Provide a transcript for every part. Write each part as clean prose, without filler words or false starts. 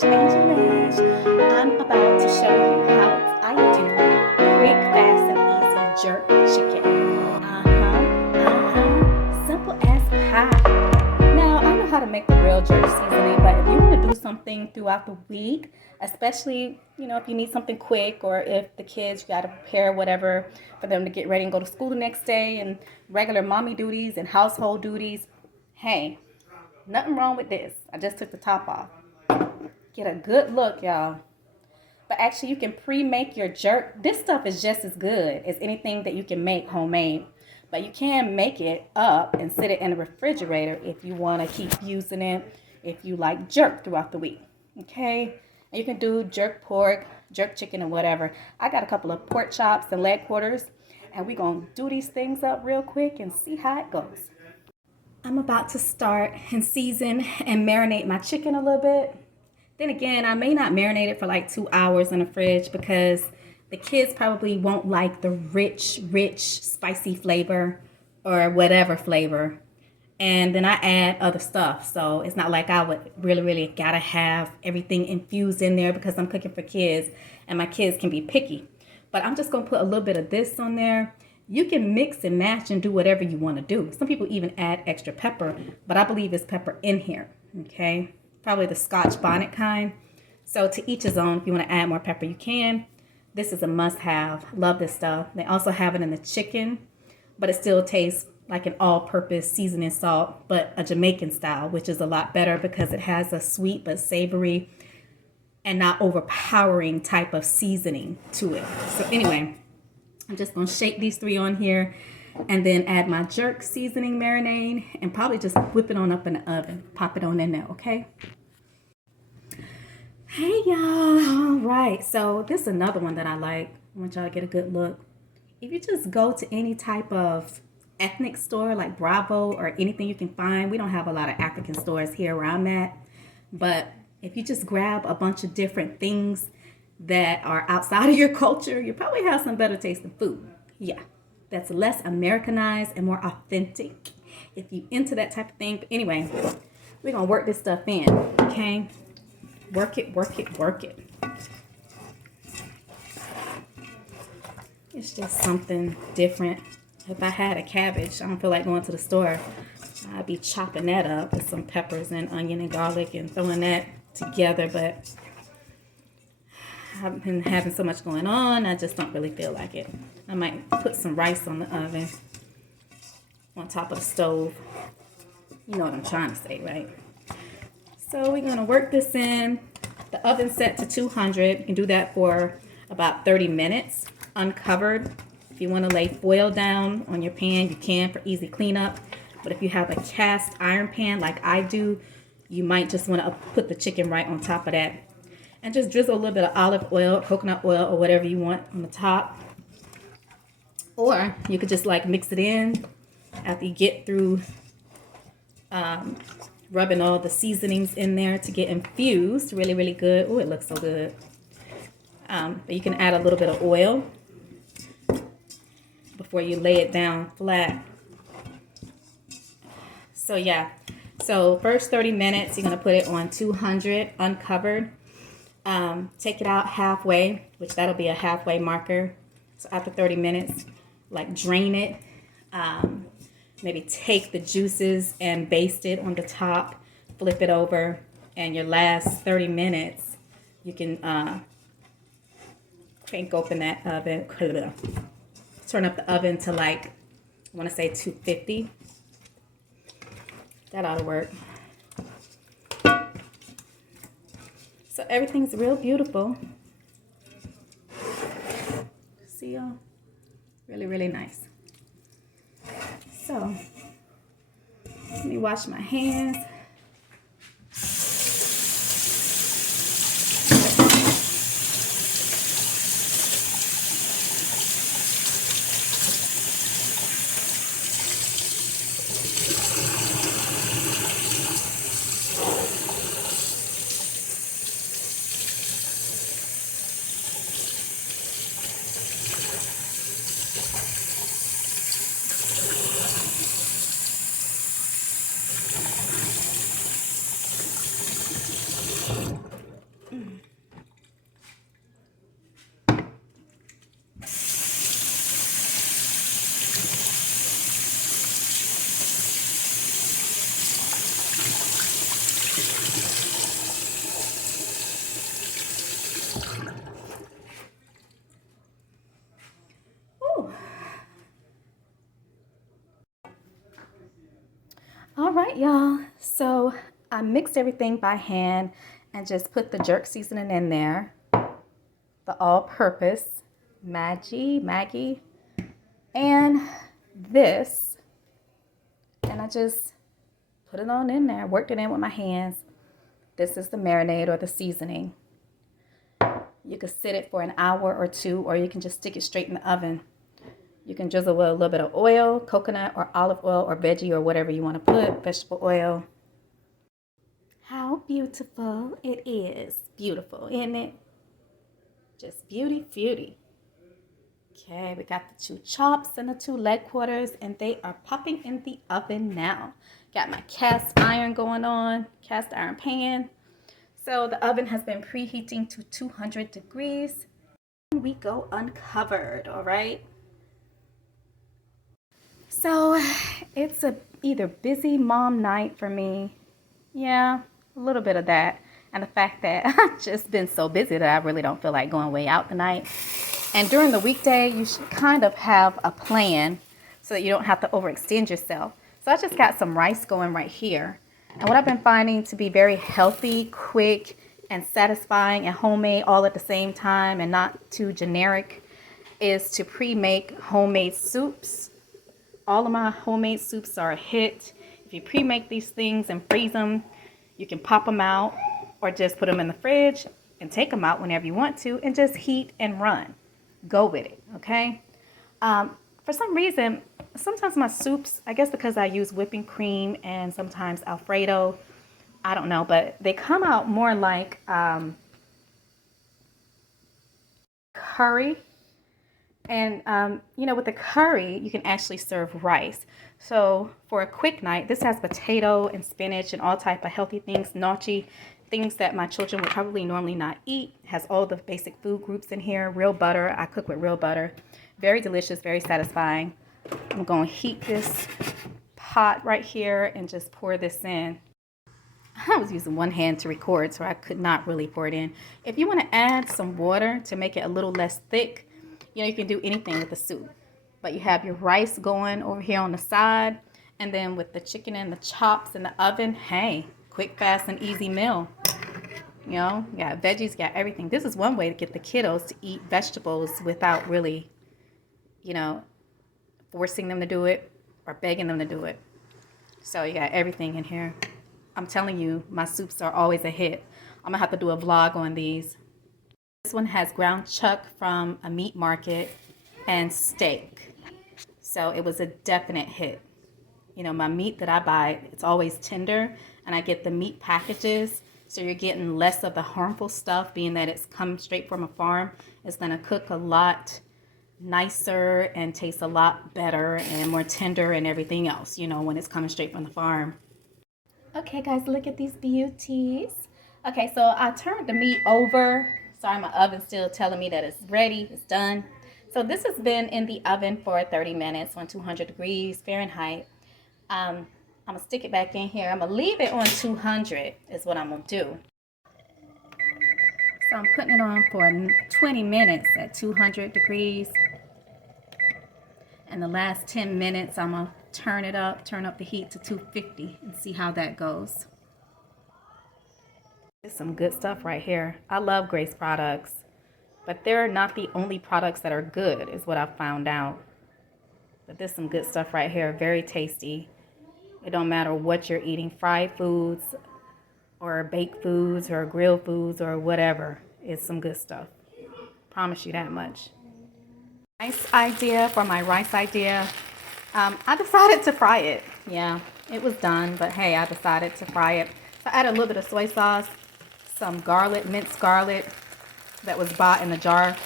Angelish. I'm about to show you how I do quick, fast, and easy jerk chicken. Simple as pie. Now, I know how to make the real jerk seasoning, but if you want to do something throughout the week, especially, if you need something quick or if the kids, you got to prepare whatever for them to get ready and go to school the next day and regular mommy duties and household duties, hey, nothing wrong with this. I just took the top off. Get a good look, y'all. But actually, you can pre-make your jerk. This stuff is just as good as anything that you can make homemade. But you can make it up and sit it in the refrigerator if you want to keep using it, if you like jerk throughout the week. Okay? And you can do jerk pork, jerk chicken, and whatever. I got a couple of pork chops and leg quarters. And we're going to do these things up real quick and see how it goes. I'm about to start and season and marinate my chicken a little bit. Then again, I may not marinate it for like 2 hours in the fridge because the kids probably won't like the rich, spicy flavor or whatever flavor. And then I add other stuff. So it's not like I would really gotta have everything infused in there because I'm cooking for kids and my kids can be picky. But I'm just gonna put a little bit of this on there. You can mix and match and do whatever you want to do. Some people even add extra pepper, but I believe it's pepper in here, okay? Probably the Scotch bonnet kind. So to each his own. If you want to add more pepper, you can. This is a must-have. Love this stuff. They also have it in the chicken, but it still tastes like an all-purpose seasoning salt, but a Jamaican style, which is a lot better because it has a sweet but savory and not overpowering type of seasoning to it. So anyway, I'm just going to shake these three on here and then add my jerk seasoning marinade and probably just whip it on up in the oven. Pop it on in there, okay? Hey, y'all. All right. So this is another one that I like. I want y'all to get a good look. If you just go to any type of ethnic store like Bravo or anything you can find, we don't have a lot of African stores here where I'm at, but if you just grab a bunch of different things that are outside of your culture, you probably have some better tasting food. Yeah, that's less Americanized and more authentic if you into that type of thing. But anyway, we're gonna work this stuff in, okay? Work it. It's just something different. If I had a cabbage, I don't feel like going to the store. I'd be chopping that up with some peppers and onion and garlic and throwing that together, but I've been having so much going on, I just don't really feel like it. I might put some rice on the oven, on top of the stove. You know what I'm trying to say, right? So we're gonna work this in. The oven's set to 200. You can do that for about 30 minutes, uncovered. If you wanna lay foil down on your pan, you can for easy cleanup. But if you have a cast iron pan like I do, you might just wanna put the chicken right on top of that. And just drizzle a little bit of olive oil, coconut oil, or whatever you want on the top. Or you could just like mix it in after you get through rubbing all the seasonings in there to get infused. Really good. Oh, it looks so good. But you can add a little bit of oil before you lay it down flat. So yeah, so first 30 minutes, you're gonna put it on 200 uncovered. Take it out halfway, which that'll be a halfway marker. So after 30 minutes, like drain it. Maybe take the juices and baste it on the top, flip it over, and your last 30 minutes, you can crank open that oven, turn up the oven to like, I want to say 250. That ought to work. So everything's real beautiful. See y'all? Really nice. So, let me wash my hands. right, y'all. So I mixed everything by hand and just put the jerk seasoning in there. The all-purpose Maggi, and this. And I just put it on in there, worked it in with my hands. This is the marinade or the seasoning. You can sit it for an hour or two, or you can just stick it straight in the oven. You can drizzle with a little bit of oil, coconut or olive oil or veggie or whatever you want to put, vegetable oil. How beautiful it is. Beautiful, isn't it? Just beauty. Okay, we got the 2 chops and the 2 leg quarters, and they are popping in the oven now. Got my cast iron going on, cast iron pan. So the oven has been preheating to 200 degrees. We go uncovered, all right? So it's either busy mom night for me. Yeah, a little bit of that. And the fact that I've just been so busy that I really don't feel like going way out tonight. And during the weekday, you should kind of have a plan so that you don't have to overextend yourself. So I just got some rice going right here. And what I've been finding to be very healthy, quick, and satisfying and homemade all at the same time and not too generic is to pre-make homemade soups. All of my homemade soups are a hit. If you pre-make these things and freeze them, you can pop them out or just put them in the fridge and take them out whenever you want to and just heat and run. Go with it, okay? For some reason, sometimes my soups, I guess because I use whipping cream and sometimes Alfredo, I don't know, but they come out more like curry. And, you know, with the curry, you can actually serve rice. So for a quick night, this has potato and spinach and all type of healthy things, gnocchi, things that my children would probably normally not eat. Has all the basic food groups in here. Real butter. I cook with real butter. Very delicious, very satisfying. I'm going to heat this pot right here and just pour this in. I was using one hand to record, so I could not really pour it in. If you want to add some water to make it a little less thick, you know, you can do anything with the soup. But you have your rice going over here on the side. And then with the chicken and the chops in the oven, hey, quick, fast, and easy meal. You know, you got veggies, you got everything. This is one way to get the kiddos to eat vegetables without really, you know, forcing them to do it or begging them to do it. So you got everything in here. I'm telling you, my soups are always a hit. I'm going to have to do a vlog on these. This one has ground chuck from a meat market and steak. So it was a definite hit. You know, my meat that I buy, it's always tender, and I get the meat packages. So you're getting less of the harmful stuff, being that it's come straight from a farm. It's going to cook a lot nicer and taste a lot better and more tender and everything else, you know, when it's coming straight from the farm. Okay, guys, look at these beauties. Okay, so I turned the meat over. Sorry, my oven's still telling me that it's ready, it's done. So this has been in the oven for 30 minutes on 200 degrees Fahrenheit. I'm going to stick it back in here. I'm going to leave it on 200 is what I'm going to do. So I'm putting it on for 20 minutes at 200 degrees. And the last 10 minutes, I'm going to turn up the heat to 250 and see how that goes. There's some good stuff right here. I love Grace products, but they're not the only products that are good, is what I've found out. But there's some good stuff right here, very tasty. It don't matter what you're eating, fried foods or baked foods or grilled foods or whatever. It's some good stuff. Promise you that much. Nice idea for my rice idea. I decided to fry it. Yeah, it was done, but hey, I decided to fry it. So I added a little bit of soy sauce, some garlic, minced garlic that was bought in the jar,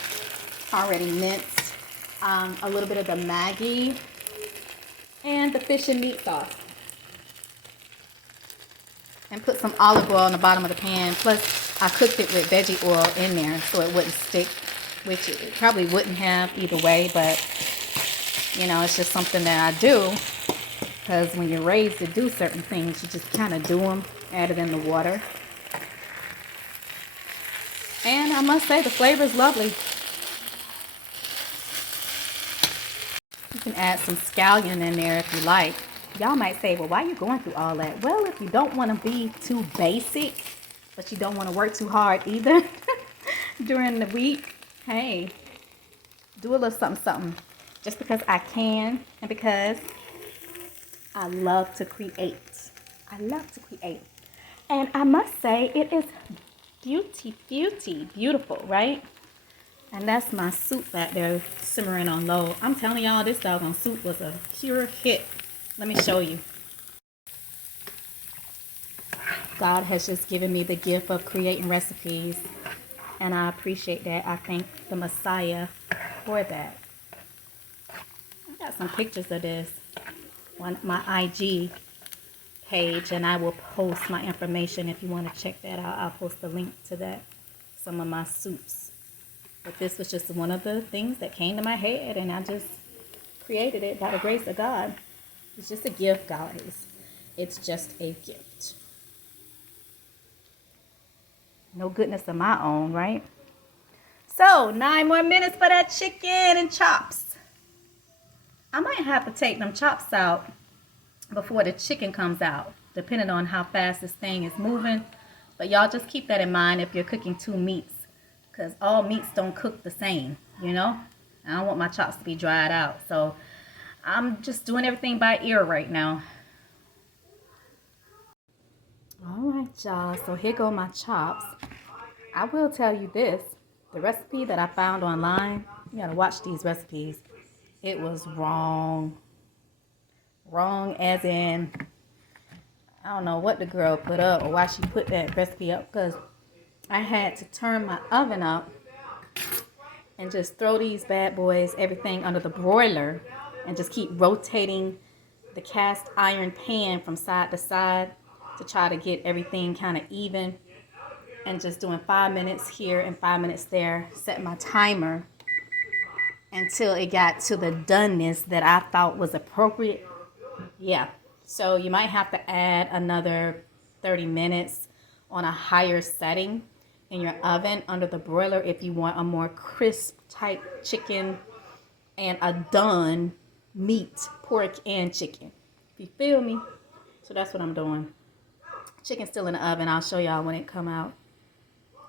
already minced, a little bit of the Maggi, and the fish and meat sauce. And put some olive oil in the bottom of the pan. Plus, I cooked it with veggie oil in there so it wouldn't stick, which it probably wouldn't have either way, but you know, it's just something that I do because when you're raised to do certain things, you just kind of do them, add it in the water. And I must say, the flavor is lovely. You can add some scallion in there if you like. Y'all might say, well, why are you going through all that? Well, if you don't want to be too basic, but you don't want to work too hard either during the week, hey, do a little something, something. Just because I can and because I love to create. I love to create. And I must say, it is beautiful, right? And that's my soup back there simmering on low. I'm telling y'all, this doggone soup was a pure hit. Let me show you. God has just given me the gift of creating recipes. And I appreciate that. I thank the Messiah for that. I got some pictures of this on my IG page. And I will post my information if you want to check that out. I'll post the link to that. Some of my soups. But this was just one of the things that came to my head. And I just created it by the grace of God. It's just a gift, guys. It's just a gift. No goodness of my own, right? So, 9 more minutes for that chicken and chops. I might have to take them chops out before the chicken comes out, depending on how fast this thing is moving. But y'all just keep that in mind if you're cooking 2 meats, because all meats don't cook the same, you know? I don't want my chops to be dried out, so I'm just doing everything by ear right now. All right, y'all, so here go my chops. I will tell you this, the recipe that I found online, you gotta watch these recipes. It was wrong. Wrong as in, I don't know what the girl put up or why she put that recipe up, because I had to turn my oven up and just throw these bad boys, everything under the broiler, and just keep rotating the cast iron pan from side to side to try to get everything kind of even, and just doing 5 minutes here and 5 minutes there, set my timer until it got to the doneness that I thought was appropriate. Yeah, so you might have to add another 30 minutes on a higher setting in your oven under the broiler if you want a more crisp type chicken and a done meat, pork and chicken. You feel me? So that's what I'm doing. Chicken's still in the oven. I'll show y'all when it come out,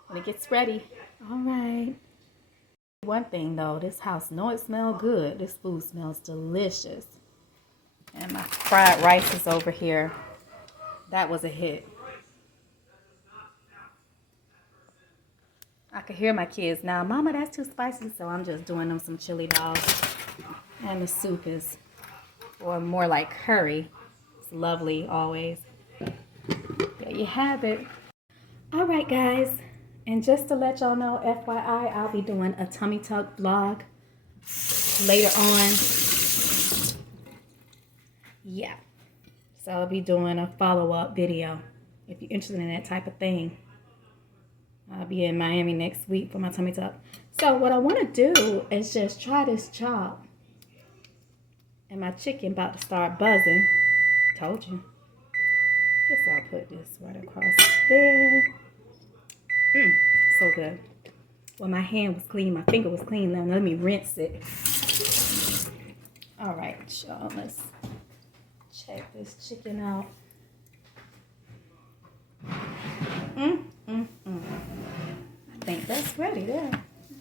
when it gets ready. All right. One thing though, this house, know it smells good. This food smells delicious. And my fried rice is over here. That was a hit. I could hear my kids now, Mama, that's too spicy. So I'm just doing them some chili dogs. And the soup is, or more like curry. It's lovely always. There you have it. All right, guys. And just to let y'all know, FYI, I'll be doing a tummy tuck vlog later on. Yeah. So I'll be doing a follow-up video if you're interested in that type of thing. I'll be in Miami next week for my tummy tuck. So what I want to do is just try this chop. And my chicken about to start buzzing. Told you. Guess I'll put this right across there. So good. Well, my hand was clean. My finger was clean. Now let me rinse it. All right, y'all. Let's check this chicken out. I think that's ready there.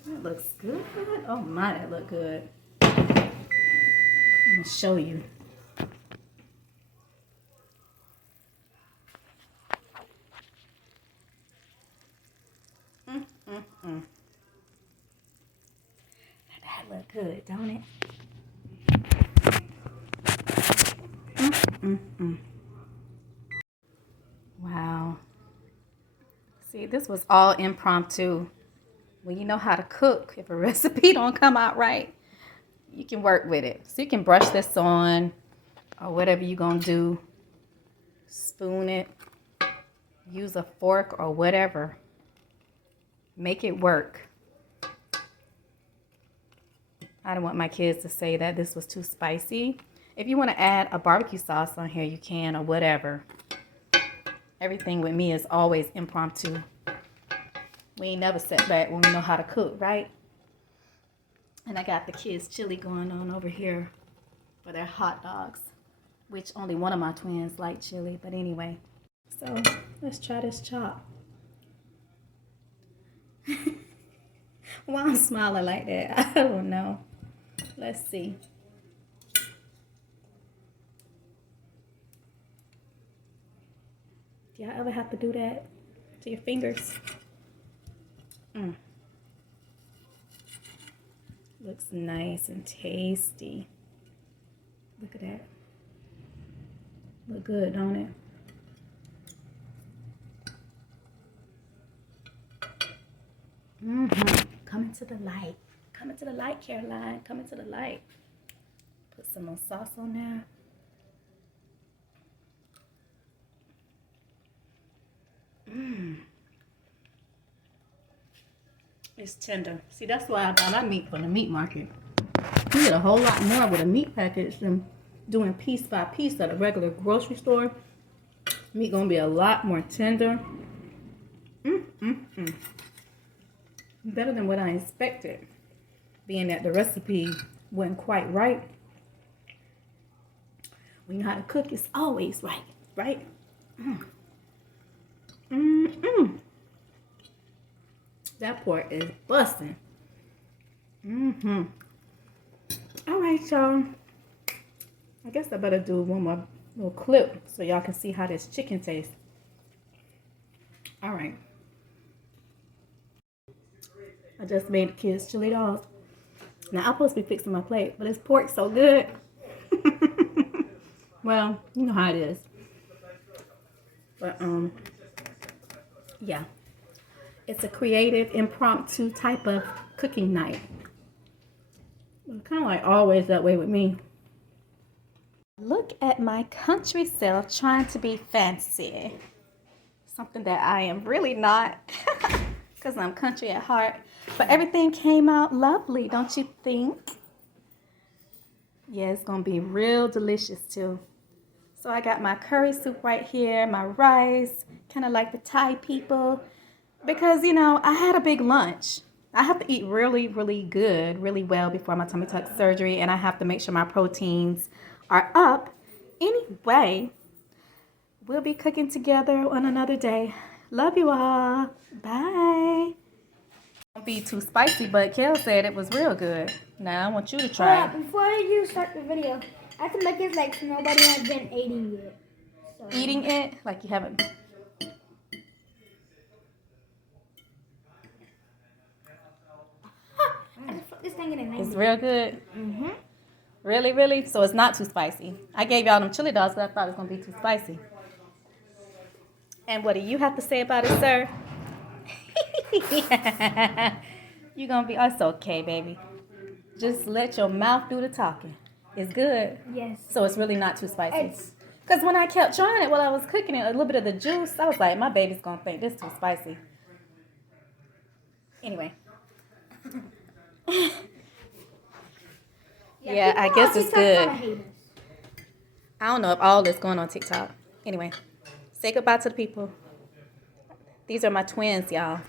That looks good. Oh my, that look good. Let me show you. That look good, don't it? Wow. See, this was all impromptu. When you know how to cook, if a recipe don't come out right, you can work with it. So you can brush this on or whatever you're going to do. Spoon it. Use a fork or whatever. Make it work. I don't want my kids to say that this was too spicy. If you want to add a barbecue sauce on here, you can, or whatever. Everything with me is always impromptu. We ain't never set back when we know how to cook, right? And I got the kids' chili going on over here for their hot dogs. which only one of my twins like chili. But anyway, so let's try this chop. Why I'm smiling like that, I don't know. Let's see. Do y'all ever have to do that to your fingers? Looks nice and tasty. Look at that. Look good, don't it? Coming to the light. Coming to the light, Caroline. Coming to the light. Put some more sauce on there. It's tender. See, that's why I got my meat from the meat market. You get a whole lot more with a meat package than doing piece by piece at a regular grocery store. Meat gonna be a lot more tender. Better than what I expected, being that the recipe wasn't quite right. When you know how to cook, it's always right, right? That pork is busting. All right, y'all. I guess I better do one more little clip so y'all can see how this chicken tastes. All right. I just made the kids chili dogs. Now I'm supposed to be fixing my plate, but this pork so good. Well, you know how it is. But yeah. It's a creative, impromptu type of cooking night. It's kind of like always that way with me. Look at my country self trying to be fancy. Something that I am really not, because I'm country at heart. But everything came out lovely, don't you think? Yeah, it's going to be real delicious too. So I got my curry soup right here, my rice, kind of like the Thai people. Because, you know, I had a big lunch. I have to eat really, really good, really well before my tummy tuck surgery. And I have to make sure my proteins are up. Anyway, we'll be cooking together on another day. Love you all. Bye. Won't be too spicy, but Kel said it was real good. Now I want you to try it. Before you start the video, I have to make it like nobody has been eating it. So. Eating it like you haven't. This thing in It's real good. Really, really? So it's not too spicy. I gave y'all them chili dogs, but I thought it was going to be too spicy. And what do you have to say about it, sir? You're going to be, oh, it's okay, baby. Just let your mouth do the talking. It's good. Yes. So it's really not too spicy. Because when I kept trying it while I was cooking it, a little bit of the juice, I was like, my baby's going to think this is too spicy. Anyway. Yeah, I guess it's good. I don't know if all this going on TikTok. Anyway, say goodbye to the people. These are my twins, y'all.